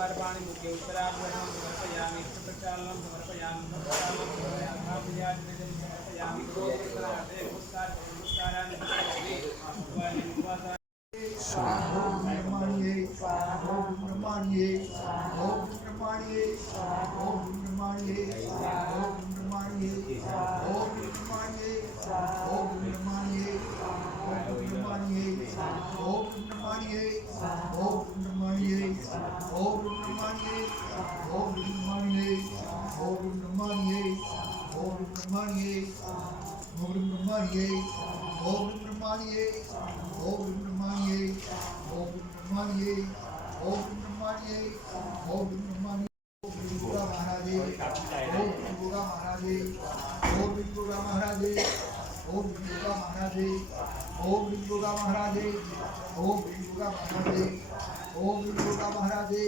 पाणी मुख्य उत्तराभ्यं समर्पयामि प्रक्षालनं समर्पयामि समर्पयामि नमस्कारान् स्वाहा ब्रह्मण्ये स्वाहा ब्रह्मण्ये ओम ब्रह्मण्ये ओम ब्रह्मण्ये ओम ब्रह्मण्ये ओम ब्रह्मण्ये ओम ब्रह्मण्ये ओम ब्रह्मण्ये ओम ब्रह्मण्ये ओम ब्रह्मण्ये ओम ब्रह्मण्ये ओम ब्रह्मण्ये ओम ब्रह्मण्ये ओम ब्रह्मण्ये ओम ब्रह्मण्ये ओम ब्रह्मण्ये ओम ब्रह्मण्ये ओम ब्रह्मण्ये ओम ब्रह्मण्ये ओम ब्रह्मण्ये दुर्गा महाराजे ओम दुर्गा महाराजे ओम दुर्गा महाराजे ओम दुर्गा महाराजे ओम दुर्गा महाराजे ओम दुर्गा महाराजे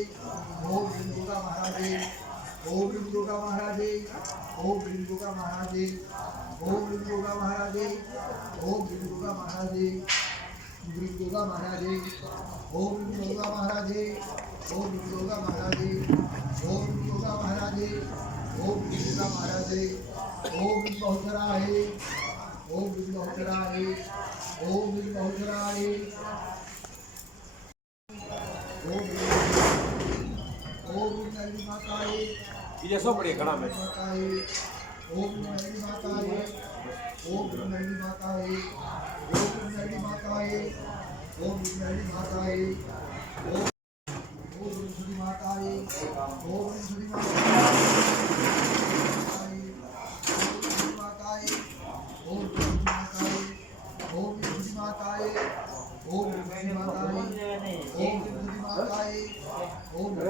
ओम दुर्गा महाराजे ओम दुर्गा महाराजे ओम दुर्गा महाराजे ओम दुर्गा महाराजे ओम दुर्गा महाराजे ओम दुर्गा महाराजे दुर्गा महाराजे ओम दुर्गा महाराजे ओम दुर्गा महाराजे ओम दुर्गा महाराजे ओम दुर्गा महाराजे ओम बहुचराय ओम बहुचराय ओम बहुचराय ओम नली माताए ये सो पड़े खड़ा में ओम नली माताए ओम नली माताए ओम नली माताए ओम नली माताए ओम सुधी माताए ओम सुधी माताए ओम सुधी माताए ओम सुधी माताए ओम सुधी माताए ओम सुधी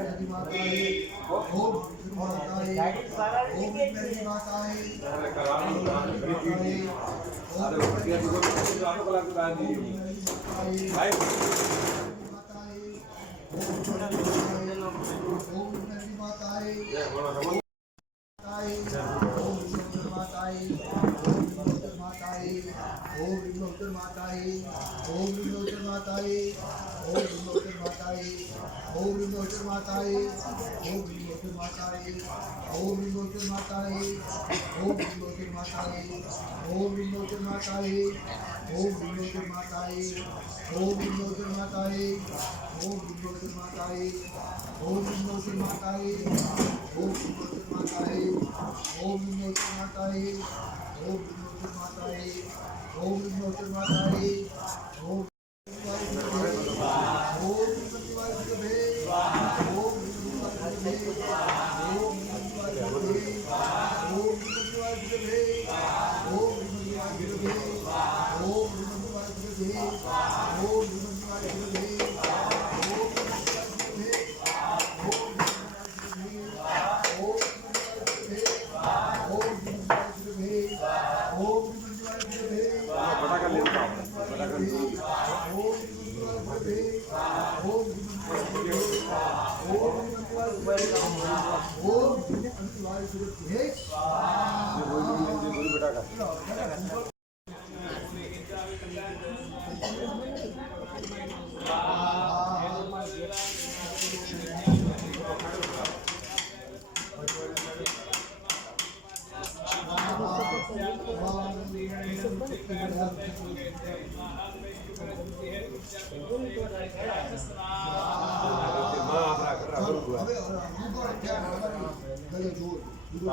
माताए ओम सुधी माताए ओम सुधी माताए ओम मेरी माताए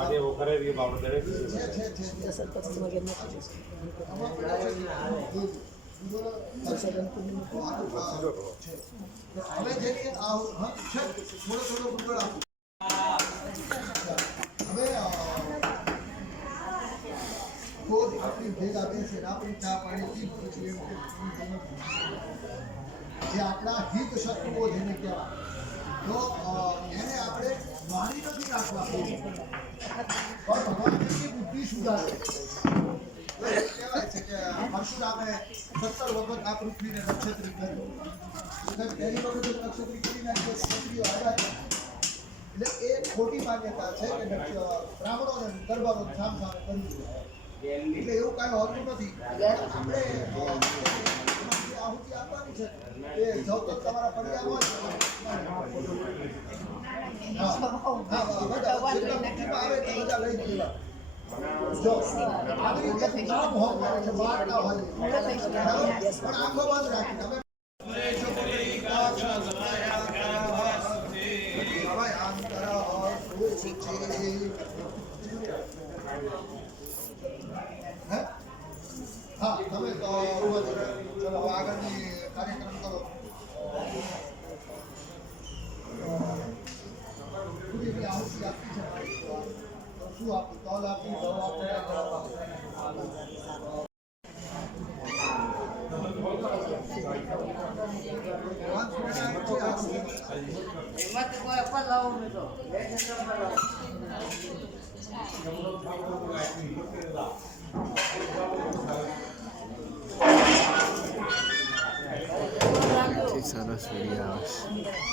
आगे वो करे ये बावड़ करे अपनी भेगा से अपनी चा पानी જે આપણા હિત શત્રુઓ જેને કહેવાય તો એને આપણે મારી નથી રાખવા પણ ભગવાન કેટલી બુદ્ધિ સુધારે કહેવાય છે કે પરશુરામે 17 વખત આ પૃથ્વીને નક્ષત્રી કર્યું પહેલી વખત નક્ષત્રી કરી નાખી નક્ષત્રીઓ આવ્યા એટલે એ ખોટી માન્યતા છે કે બ્રાહ્મણોને દરબારો સામ સામે કર્યું એટલે એવું કાંઈ હોતું નથી આપણે આહુતિ આપવાની છે એ જવતર તમારા પડ્યા હોય હા બધા જેટલા મુઠ્ઠીમાં આવે તે બધા લઈ લેવા. જો આવી રીતે નામ હોય છે વાત ના હોય પણ આંખો બંધ રાખીને હવે હા તમે તો ચલો આગળની કાર્યક્રમ કરો. પૂરી આહુતિ આપી છે શું આપું તલ આપું દવા આપું સરસ વિડીયો આવે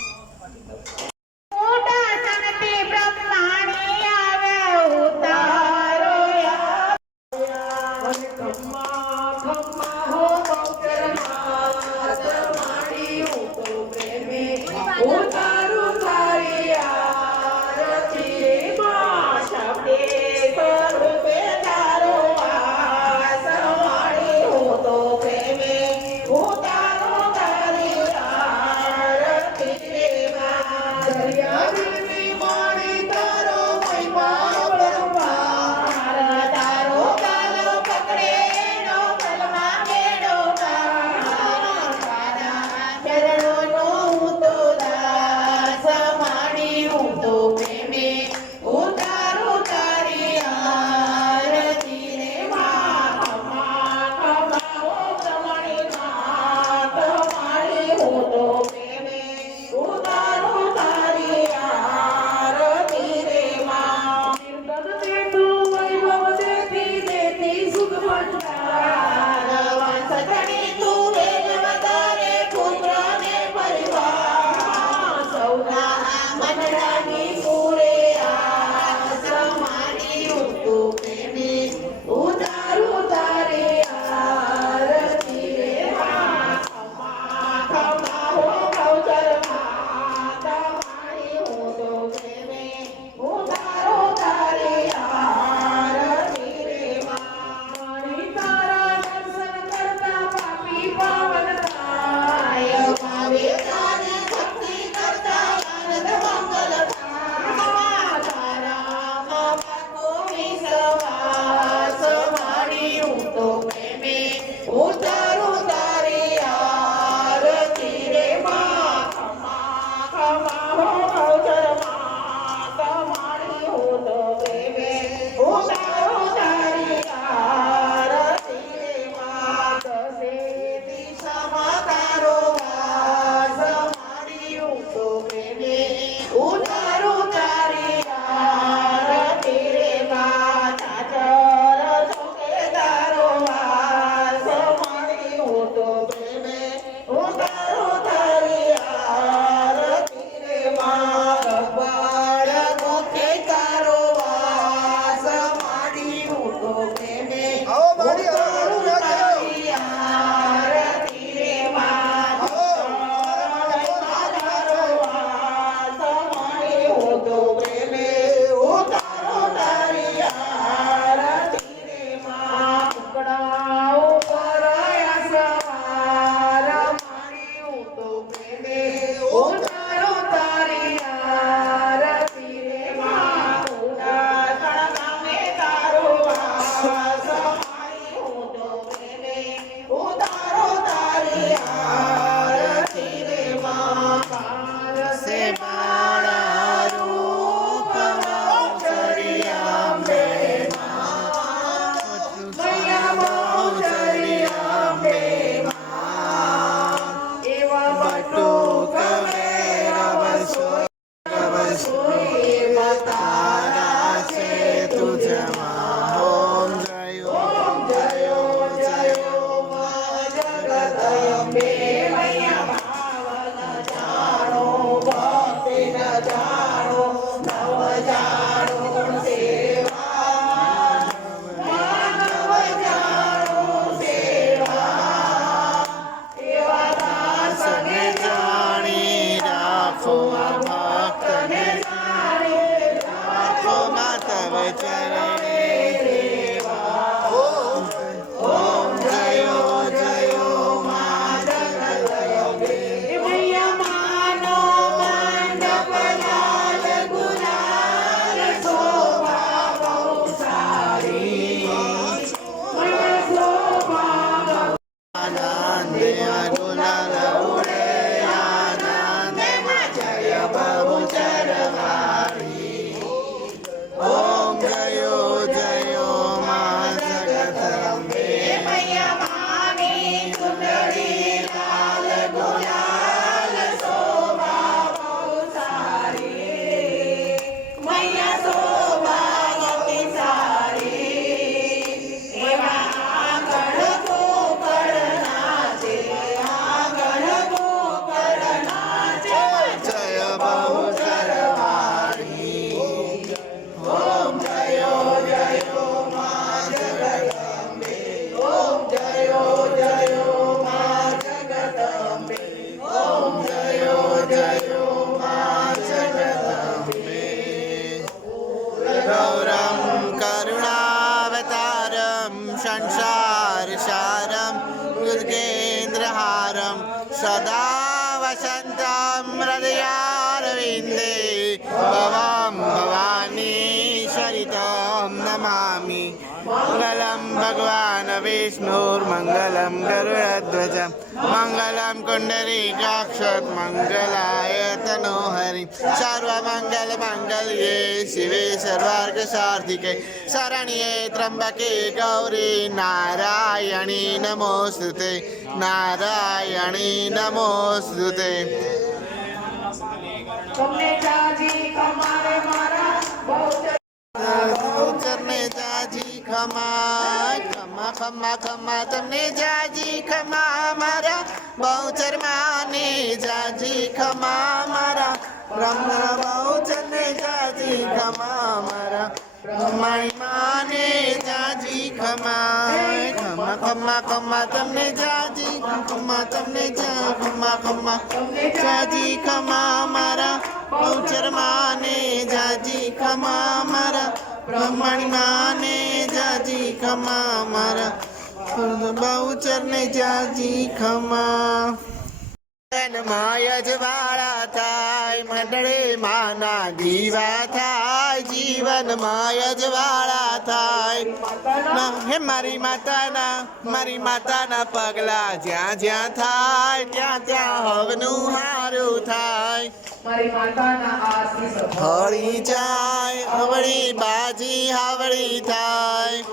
हृदयारविन्दे भवां भवानी सरितां नमामि मङ्गलं भगवान् विष्णुर्मङ्गलं गरुडध्वज मङ्गलं कुण्डलीकाक्ष मङ्गलाय तनोहरि सर्वमङ्गलमाङ्गल्ये शिवे सर्वार्गसार्थिके शरण्ये त्र्यम्बके गौरी नारायणी नमोस्तुते नारायणी नमोस्तुते चरने जाजी खमा खमा खमा खमा तुमने जाजी खमा मारा बहुचर माने जाजी खमा मारा ब्रह्म बहुचर ने जाजी खमा मारा ब्रह्मणी माने जाजी खमा खमा खमा खमा तुमने जाजी खमा तुमने जा खमा खमा जाजी खमा मारा बहुचर माने जाजी खमा मारा ब्रह्मणी माने जाजी खमा मारा बहुचर ने जाजी खमा માય જવાળા થાય મંડળે માના દીવા થાય જીવન માય જવાળા થાય હે મારી માતાના પગલા જ્યાં જ્યાં થાય ત્યાં ત્યાં હવનું હારું થાય મારી માતાના આશીષ હળી જાય હવળી બાજી હાવળી થાય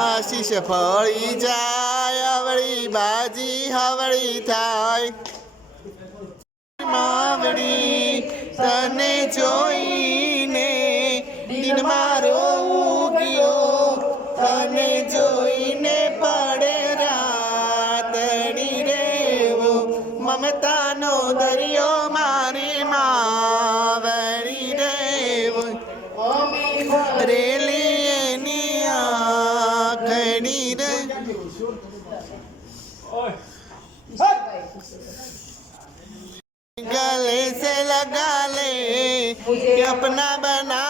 આશીષ ફળી જાય હવળી બાજી હાવળી થાય માવડી તને જોઈને દિન મારો ઉગ્યો તને જોઈને પડે રાતડી રેવો મમતાનો દરિયો મારી માવડી રેવો રેલી એની આખડી રે गले से लगा ले कि अपना बना